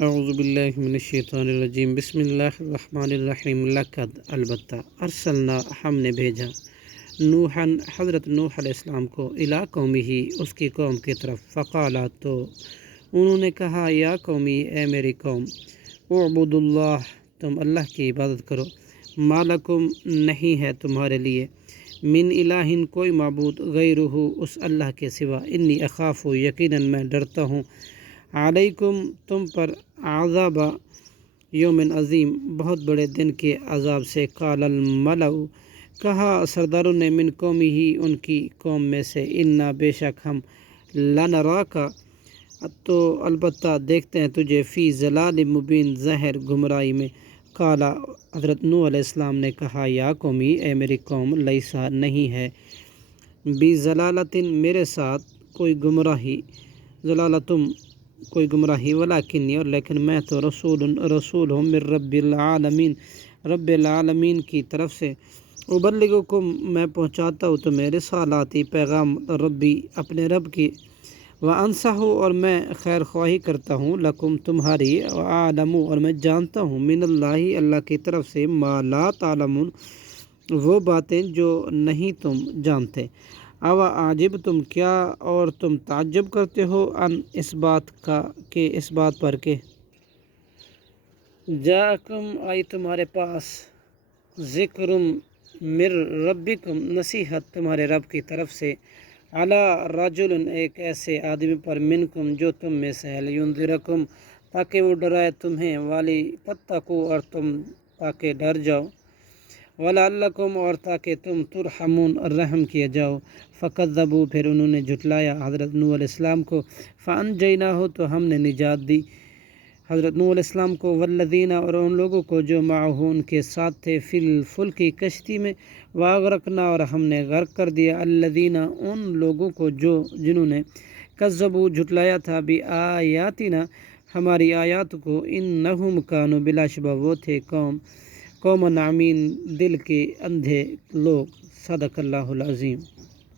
اعوذ باللہ من الشیطان الرجیم بسم اللہ الرحمن الرحیم لقد البتہ ارسلنا ہم نے بھیجا نوحً حضرت نوح علیہ السلام کو الی قومہ اس کی قوم کی طرف فقالا تو انہوں نے کہا یا قومی اے میری قوم اعبدوا اللہ تم اللہ کی عبادت کرو ما لکم نہیں ہے تمہارے لیے من الہ کوئی معبود غیرہ اس اللہ کے سوا انی اخاف یقیناً میں ڈرتا ہوں علیکم تم پر عذاب یوم عظیم بہت بڑے دن کے عذاب سے قال الملأ کہا سرداروں نے من قومی ہی ان کی قوم میں سے انا بے شک ہم لنراک تو البتہ دیکھتے ہیں تجھے فی ضلال مبین ظاہر گمراہی میں قال حضرت نوح علیہ السلام نے کہا یا قومی اے میری قوم لیسا نہیں ہے بی ضلالتن میرے ساتھ کوئی گمراہی ضلالتم کوئی گمراہی ولیکنی اور لیکن میں تو رسول ہوں من رب العالمین کی طرف سے ابلغکم میں پہنچاتا ہوں تمہیں رسالاتی پیغام ربی اپنے رب کی وانصح اور میں خیر خواہی کرتا ہوں لکم تمہاری وعالم اور میں جانتا ہوں من اللہ کی طرف سے ما لا تعلمون وہ باتیں جو نہیں تم جانتے او عاجب تم کیا اور تم تعجب کرتے ہو ان اس بات کا کہ اس بات پر کہ جاءکم آئی تمہارے پاس ذکر من ربکم نصیحت تمہارے رب کی طرف سے علی رجل ایک ایسے آدمی پر منکم جو تم میں سے ہے لینذرکم تاکہ وہ ڈرائے تمہیں والی تتقو اور تم تاکہ ڈر جاؤ وَلَعَلَّكُمْ اور تاکہ تم ترحمون رحم کیے جاؤ فَكَذَّبُوا پھر انہوں نے جھٹلایا حضرت نوح علیہ السلام کو فَأَنْجَيْنَاهُ تو ہم نے نجات دی حضرت نوح علیہ السلام کو والذین اور ان لوگوں کو جو معه ان کے ساتھ تھے فی الفلک کشتی میں وَأَغْرَقْنَا اور ہم نے غرق کر دیا الذین ان لوگوں کو جنہوں نے کذبوا جھٹلایا تھا بِآیاتنا ہماری آیات کو انہم کانوا بلا شبہ وہ تھے قوم عمین دل کے اندھے لوگ صدق اللہ العظیم۔